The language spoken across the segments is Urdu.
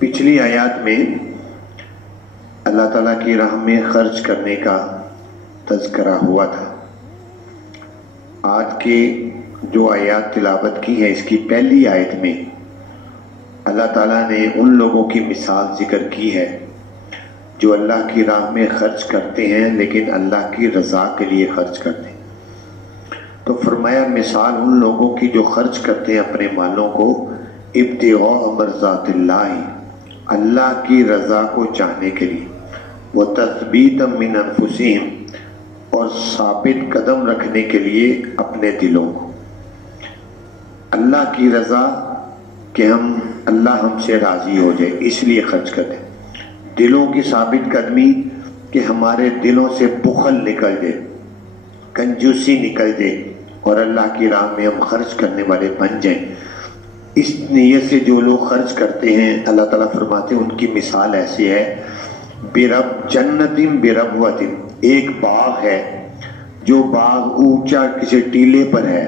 پچھلی آیات میں اللہ تعالیٰ کی راہ میں خرچ کرنے کا تذکرہ ہوا تھا۔ آج کے جو آیات تلاوت کی ہے، اس کی پہلی آیت میں اللہ تعالیٰ نے ان لوگوں کی مثال ذکر کی ہے جو اللہ کی راہ میں خرچ کرتے ہیں لیکن اللہ کی رضا کے لیے خرچ کرتے ہیں۔ تو فرمایا مثال ان لوگوں کی جو خرچ کرتے ہیں اپنے مالوں کو ابتغاء مرضات اللہ، اللہ کی رضا کو چاہنے کے لیے، وتثبیتا من انفسہم، اور ثابت قدم رکھنے کے لیے اپنے دلوں کو، اللہ کی رضا کہ اللہ ہم سے راضی ہو جائے اس لیے خرچ کرتے ہیں، دلوں کی ثابت قدمی کہ ہمارے دلوں سے بخل نکل جائے، کنجوسی نکل جائے اور اللہ کی راہ میں ہم خرچ کرنے والے بن جائیں۔ اس نیت سے جو لوگ خرچ کرتے ہیں اللہ تعالیٰ فرماتے ہیں ان کی مثال ایسی ہے، جنت بربوۃ، ایک باغ ہے جو باغ اونچا کسی ٹیلے پر ہے،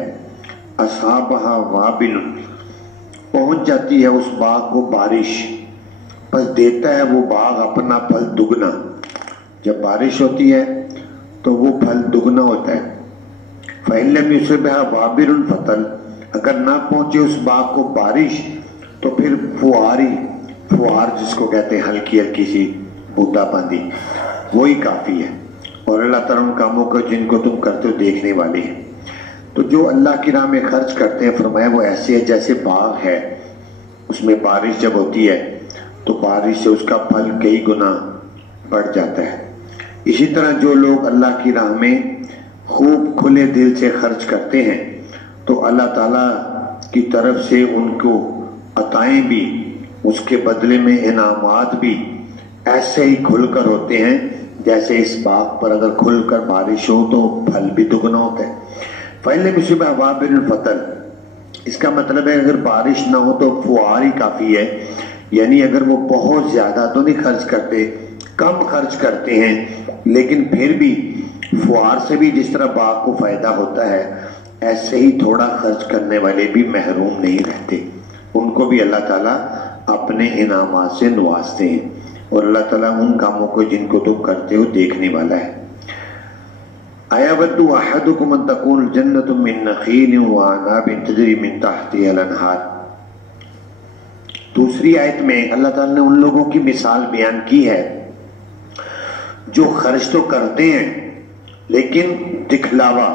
اصحابہا وابل، پہنچ جاتی ہے اس باغ کو بارش، پس دیتا ہے وہ باغ اپنا پھل دگنا، جب بارش ہوتی ہے تو وہ پھل دگنا ہوتا ہے۔ فَإِن لَّمْ يُصِبْهَا وَابِلٌ فَطَلٌ، اگر نہ پہنچے اس باغ کو بارش تو پھر فوار جس کو کہتے ہیں ہلکی ہلکی سی بوٹا باندھی، وہی کافی ہے، اور اللہ تعالیٰ ان کاموں کو جن کو تم کرتے ہو دیکھنے والے ہیں۔ تو جو اللہ کی راہ میں خرچ کرتے ہیں فرمایا وہ ایسے ہے جیسے باغ ہے، اس میں بارش جب ہوتی ہے تو بارش سے اس کا پھل کئی گنا بڑھ جاتا ہے۔ اسی طرح جو لوگ اللہ کی راہ میں خوب کھلے دل سے خرچ کرتے ہیں تو اللہ تعالیٰ کی طرف سے ان کو عطائیں بھی، اس کے بدلے میں انعامات بھی ایسے ہی کھل کر ہوتے ہیں جیسے اس باغ پر اگر کھل کر بارش ہو تو پھل بھی دگنا ہوتا ہے۔ فَإِن لَّمْ يُصِبْهَا وَابِلٌ فَطَلٌ، اس کا مطلب ہے اگر بارش نہ ہو تو فوار ہی کافی ہے، یعنی اگر وہ بہت زیادہ تو نہیں خرچ کرتے، کم خرچ کرتے ہیں، لیکن پھر بھی فوار سے بھی جس طرح باغ کو فائدہ ہوتا ہے ایسے ہی تھوڑا خرچ کرنے والے بھی محروم نہیں رہتے، ان کو بھی اللہ تعالیٰ اپنے انعامات سے نوازتے ہیں، اور اللہ تعالیٰ ان کاموں کو جن کو تم کرتے ہو دیکھنے والا ہے۔ أَيَوَدُّ أَحَدُكُمْ أَن تَكُونَ جَنَّةٌ مِّن نَخِيلٍ وَأَعْنَابٍ تَجْرِي مِن تَحْتِهَا الْأَنْهَارُ، دوسری آیت میں اللہ تعالیٰ نے ان لوگوں کی مثال بیان کی ہے جو خرچ تو کرتے ہیں لیکن دکھلاوا،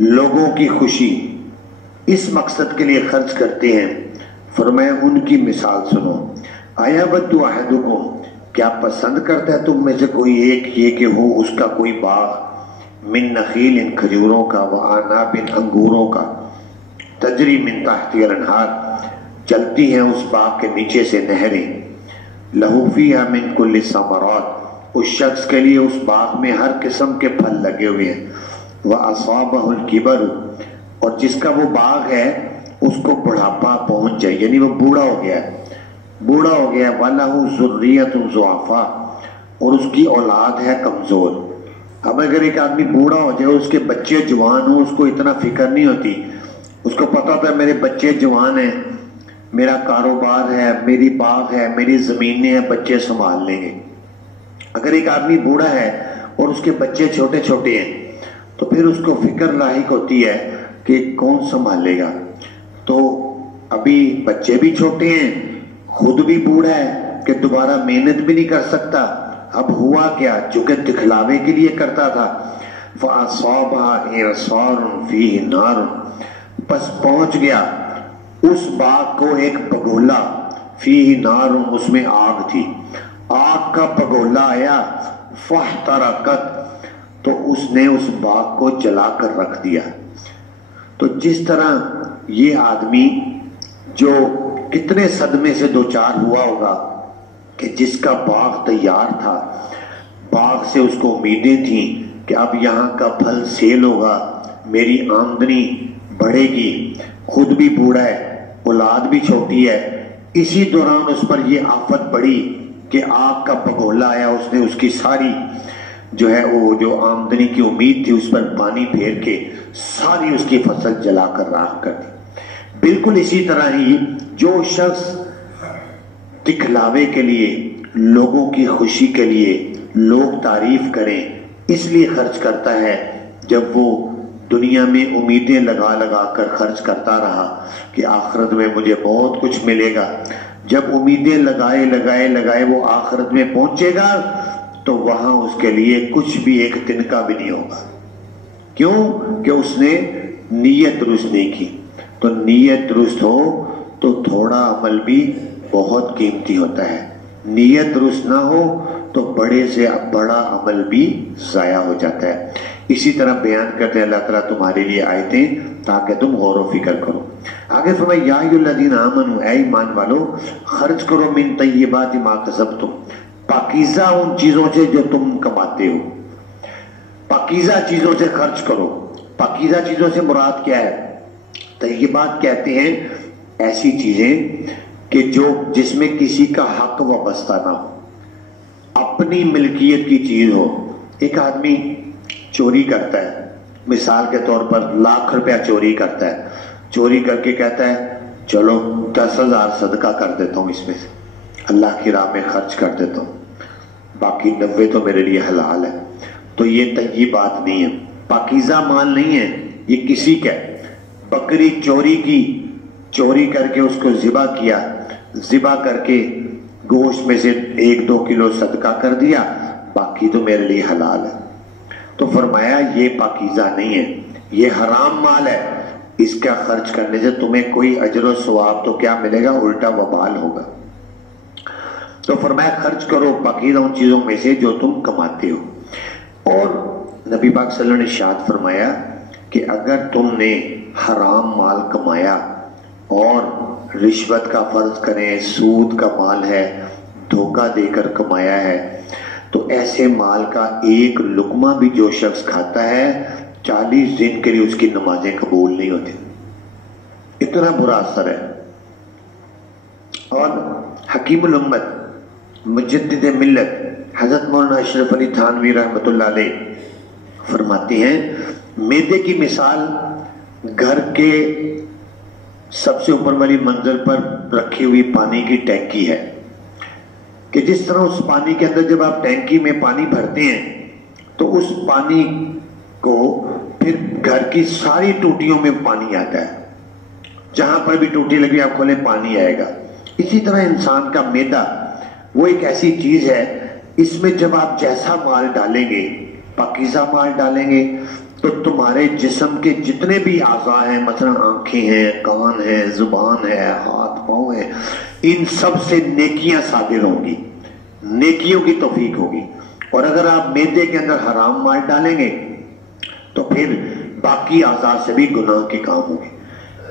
لوگوں کی خوشی، اس مقصد کے لیے خرچ کرتے ہیں۔ فرمایا ان کی مثال سنو، أَيَوَدُّ أَحَدُكُمْ، کیا پسند کرتا ہے تم میں سے کوئی ایک یہ کہ ہو اس کا کوئی باغ، من نخیل، کھجوروں کا، وعناب، انگوروں کا، تجری من تحتی الانہار، چلتی ہیں اس باغ کے نیچے سے نہریں، لہو فیہا من کل الثمرات، اس شخص کے لیے اس باغ میں ہر قسم کے پھل لگے ہوئے ہیں، وَأَصَابَهُ الْكِبَرُ، اور جس کا وہ باغ ہے اس کو بڑھاپا پہنچ جائے، یعنی وہ بوڑھا ہو گیا ہے، وَلَهُ ذُرِّيَّةٌ ضُعَفَاء، اور اس کی اولاد ہے کمزور۔ اب اگر ایک آدمی بوڑھا ہو جائے، اس کے بچے جوان ہوں، اس کو اتنا فکر نہیں ہوتی، اس کو پتا ہوتا ہے میرے بچے جوان ہیں، میرا کاروبار ہے، میری باغ ہے، میری زمینیں ہیں، بچے سنبھال لیں گے۔ اگر ایک آدمی بوڑھا ہے اور اس کے بچے چھوٹے چھوٹے ہیں تو پھر اس کو فکر لاحق ہوتی ہے کہ کون سنبھالے گا، تو ابھی بچے بھی چھوٹے ہیں، خود بھی بوڑھا ہے کہ دوبارہ محنت بھی نہیں کر سکتا، اب ہوا کیا، چونکہ دکھلاوے کے لیے کرتا تھا، فَأَصَابَهَا إِعْصَارٌ فِيهِ نَارٌ، پس پہنچ گیا اس باغ کو ایک پگولا، فِيهِ نَارٌ، اس میں آگ تھی، آگ کا پگولا آیا، فَاحْتَرَقَتْ، تو اس نے اس باغ کو جلا کر رکھ دیا۔ تو جس طرح یہ آدمی جو کتنے صدمے سے دوچار ہوا ہوگا کہ جس کا باغ تیار تھا، باغ سے اس کو امیدیں تھیں کہ اب یہاں کا پھل سیل ہوگا، میری آمدنی بڑھے گی، خود بھی بوڑھا ہے، اولاد بھی چھوٹی ہے، اسی دوران اس پر یہ آفت پڑی کہ آگ کا پگولا آیا، اس نے اس کی ساری جو ہے وہ جو آمدنی کی امید تھی اس پر پانی پھیر کے ساری اس کی فصل جلا کر راکھ کر دی۔ بالکل اسی طرح ہی جو شخص دکھلاوے کے لیے، لوگوں کی خوشی کے لیے، لوگ تعریف کریں اس لیے خرچ کرتا ہے، جب وہ دنیا میں امیدیں لگا لگا کر خرچ کرتا رہا کہ آخرت میں مجھے بہت کچھ ملے گا، جب امیدیں لگائے وہ آخرت میں پہنچے گا تو وہاں اس کے لیے کچھ بھی ایک تنکا بھی نہیں ہوگا۔ کیوں؟ کہ اس نے نیت درست نہیں کی۔ تو نیت درست ہو تو تھوڑا عمل بھی بہت قیمتی ہوتا ہے، نیت درست نہ ہو تو بڑے سے بڑا عمل بھی ضائع ہو جاتا ہے۔ اسی طرح بیان کرتے ہیں اللہ تعالیٰ تمہارے لیے آیتیں تاکہ تم غور و فکر کرو۔ آگے فرمایا یا ایھا الذین آمنوا، اے ایمان والو، خرچ کرو من طیبات ما کسبتم، پاکیزہ ان چیزوں سے جو تم کماتے ہو، پاکیزہ چیزوں سے خرچ کرو۔ پاکیزہ چیزوں سے مراد کیا ہے؟ طیبات کہتے ہیں ایسی چیزیں کہ جس میں کسی کا حق وابستہ نہ ہو، اپنی ملکیت کی چیز ہو۔ ایک آدمی چوری کرتا ہے، مثال کے طور پر ₹1,00,000 چوری کرتا ہے، چوری کر کے کہتا ہے چلو 10,000 صدقہ کر دیتا ہوں، اس میں سے اللہ کی راہ میں خرچ کر دیتا ہوں، باقی 90 تو میرے لیے حلال ہے۔ تو یہ طیب بات نہیں ہے، پاکیزہ مال نہیں ہے، یہ کسی کا ہے۔ بکری چوری کی، چوری کر کے اس کو ذبح کیا، ذبح کر کے گوشت میں سے 1-2 کلو صدقہ کر دیا، باقی تو میرے لیے حلال ہے۔ تو فرمایا یہ پاکیزہ نہیں ہے، یہ حرام مال ہے، اس کا خرچ کرنے سے تمہیں کوئی اجر و ثواب تو کیا ملے گا، الٹا وبال ہوگا۔ تو فرمایا خرچ کرو پاکیزہ ان چیزوں میں سے جو تم کماتے ہو۔ اور نبی پاک صلی اللہ علیہ وسلم نے ارشاد فرمایا کہ اگر تم نے حرام مال کمایا اور رشوت کا فرض کریں سود کا مال ہے، دھوکہ دے کر کمایا ہے، تو ایسے مال کا ایک لقمہ بھی جو شخص کھاتا ہے 40 دن کے لیے اس کی نمازیں قبول نہیں ہوتی، اتنا برا اثر ہے۔ اور حکیم الامت مجدد ملت حضرت مولانا اشرف علی تھانوی رحمۃ اللہ علیہ فرماتے ہیں میدے کی مثال گھر کے سب سے اوپر والی منزل پر رکھی ہوئی پانی کی ٹینکی ہے، کہ جس طرح اس پانی کے اندر جب آپ ٹینکی میں پانی بھرتے ہیں تو اس پانی کو پھر گھر کی ساری ٹوٹیوں میں پانی آتا ہے، جہاں پر بھی ٹوٹی لگی آپ کھولیں پانی آئے گا۔ اسی طرح انسان کا معدہ وہ ایک ایسی چیز ہے، اس میں جب آپ جیسا مال ڈالیں گے، پاکیزہ مال ڈالیں گے، تو تمہارے جسم کے جتنے بھی اعضاء ہیں، مثلا آنکھیں ہیں، کان ہیں، زبان ہے، ہاتھ پاؤں ہیں، ان سب سے نیکیاں صادر ہوں گی، نیکیوں کی توفیق ہوگی۔ اور اگر آپ معدے کے اندر حرام مال ڈالیں گے تو پھر باقی اعضاء سے بھی گناہ کے کام ہوں گے۔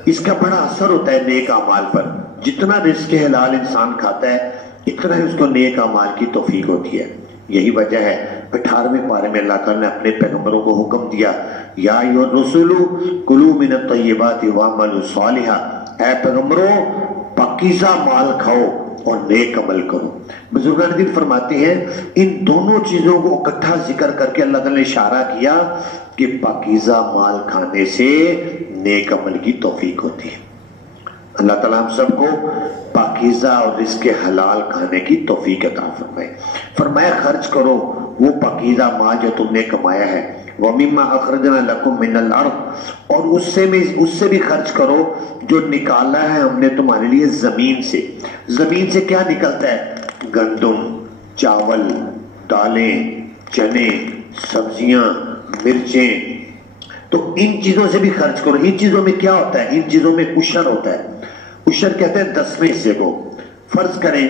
اس کا بڑا اثر ہوتا ہے نیک اعمال پر، جتنا رزق حلال انسان کھاتا ہے اتنا ہی اس کو نیک اعمال کی توفیق ہوتی ہے۔ یہی وجہ ہے 18ویں پارے میں اللہ تعالیٰ نے اپنے پیغمبروں کو حکم دیا یا ایھا الرسول کلوا من الطیبات واعملوا صالحا، اے پیغمبروں پاکیزہ مال کھاؤ اور نیک عمل کرو۔ بزرگان دین فرماتے ہیں ان دونوں چیزوں کو اکٹھا ذکر کر کے اللہ تعالیٰ نے اشارہ کیا کہ پاکیزہ مال کھانے سے نیک عمل کی توفیق ہوتی ہے۔ اللہ تعالیٰ ہم سب کو پاکیزہ اور رزق حلال کھانے کی توفیق عطا فرمائے۔ فرمایا خرچ کرو وہ پاکیزہ مال جو تم نے کمایا ہے، وَمِمَّا أَخْرَجْنَا لَكُم مِّنَ الْأَرْضِ، اور اس سے بھی خرچ کرو جو نکالا ہے ہم نے تمہارے لیے زمین سے۔ زمین سے کیا نکلتا ہے؟ گندم، چاول، دالیں، چنے، سبزیاں، مرچیں، تو ان چیزوں سے بھی خرچ کرو۔ ان چیزوں میں کیا ہوتا ہے؟ ان چیزوں میں عشر ہوتا ہے۔ عشر کہتے ہیں 10ویں حصے کو۔ فرض کریں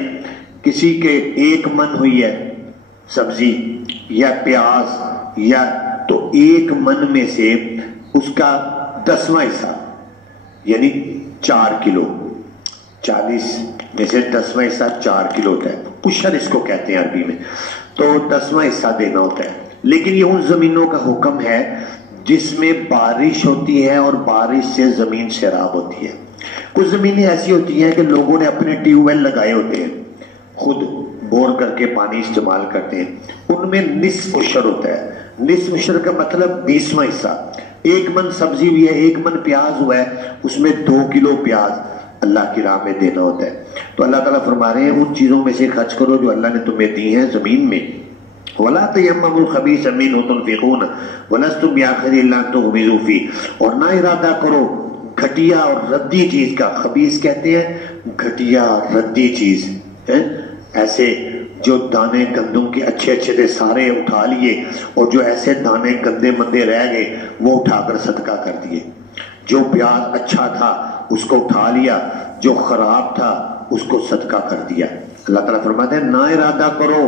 کسی کے 1 من ہوئی ہے سبزی یا پیاز، یا تو 1 من میں سے اس کا 10واں حصہ یعنی 4 کلو، 40 میں سے 10واں حصہ 4 کلو ہوتا ہے، عشر اس کو کہتے ہیں عربی میں، تو 10واں حصہ دینا ہوتا ہے۔ لیکن یہ ان زمینوں کا حکم ہے جس میں بارش ہوتی ہے اور بارش سے زمین سیراب ہوتی ہے۔ کچھ زمینیں ایسی ہوتی ہیں کہ لوگوں نے اپنے ٹیوب ویل لگائے ہوتے ہیں، خود بور کر کے پانی استعمال کرتے ہیں، ان میں نصف عشر ہوتا ہے۔ نصف عشر کا مطلب 20واں حصہ۔ 1 من سبزی ہوئی ہے، 1 من پیاز ہوا ہے، اس میں 2 کلو پیاز اللہ کی راہ میں دینا ہوتا ہے۔ تو اللہ تعالیٰ فرما رہے ہیں ان چیزوں میں سے خرچ کرو جو اللہ نے تمہیں دی ہیں زمین میں۔ وَلَا تَيَمَّمُوا الْخَبِيثَ مِنْهُ تُنْفِقُونَ وَلَسْتُمْ بِآخِذِيهِ إِلَّا أَن تُغْمِضُوا فِيهِ، اور نہ ارادہ کرو گھٹیا اور ردی چیز کا۔ خبیث کہتے ہیں گھٹیا ردی چیز، ایسے جو دانے گندم کے اچھے اچھے تھے سارے اٹھا لیے، اور جو ایسے دانے گندے مندے رہ گئے وہ اٹھا کر صدقہ کر دیے۔ جو پیاز اچھا تھا اس کو اٹھا لیا، جو خراب تھا اس کو صدقہ کر دیا۔ اللہ تعالیٰ فرماتے ہیں نہ ارادہ کرو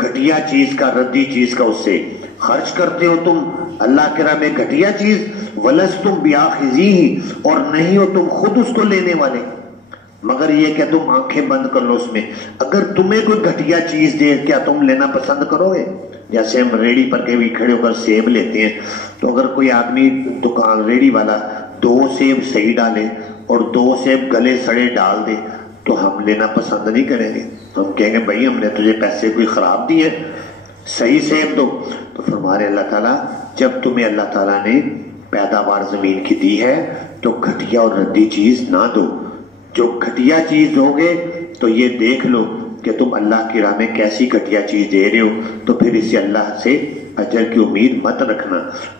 گھٹیا چیز کا، ردی چیز کا، اس سے خرچ کرتے ہو تم اللہ کے راہ میں گھٹیا چیز، وَلَسْتُمْ بِآخِذِيهِ، اور نہیں ہو تم خود اس کو لینے والے، مگر یہ کہ تم آنکھیں بند کر لو اس میں۔ اگر تمہیں کوئی گھٹیا چیز دے کیا تم لینا پسند کرو گے؟ جیسے ہم ریڑی پر کے بھی کھڑے ہو کر سیب لیتے ہیں، تو اگر کوئی آدمی دکان ریڑی والا 2 سیب صحیح ڈالے اور 2 سیب گلے سڑے ڈال دے تو ہم لینا پسند نہیں کریں گے، ہم کہیں گے بھائی ہم نے تجھے پیسے کوئی خراب دیے، صحیح سیب دو۔ تو فرما رہے اللہ تعالیٰ جب تمہیں اللہ تعالیٰ نے پیداوار زمین کی دی ہے تو گھٹیا اور ردی چیز نہ دو۔ جو گھٹیا چیز دو گے تو یہ دیکھ لو کہ تم اللہ کی راہ میں کیسی گھٹیا چیز دے رہے ہو، تو پھر اسے اللہ سے اجر کی امید مت رکھنا۔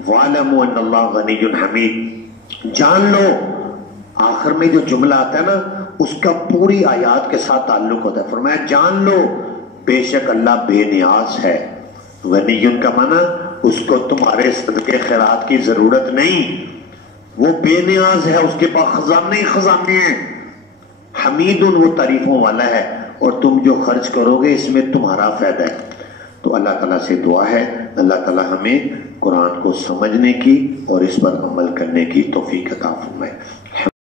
وَاعْلَمُوا أَنَّ اللَّهَ غَنِيٌّ حَمِيدٌ، جان لو، آخر میں جو جملہ آتا ہے نا اس کا پوری آیات کے ساتھ تعلق ہوتا ہے۔ فرمایا جان لو بے شک اللہ بے نیاز ہے۔ غنیٌ کا معنی اس کو تمہارے صدقے خیرات کی ضرورت نہیں، وہ بے نیاز ہے، اس کے پاس خزانے خزانے ہیں۔ حمیدٌ وہ تعریفوں والا ہے، اور تم جو خرچ کرو گے اس میں تمہارا فائدہ ہے۔ تو اللہ تعالیٰ سے دعا ہے اللہ تعالیٰ ہمیں قرآن کو سمجھنے کی اور اس پر عمل کرنے کی توفیق عطا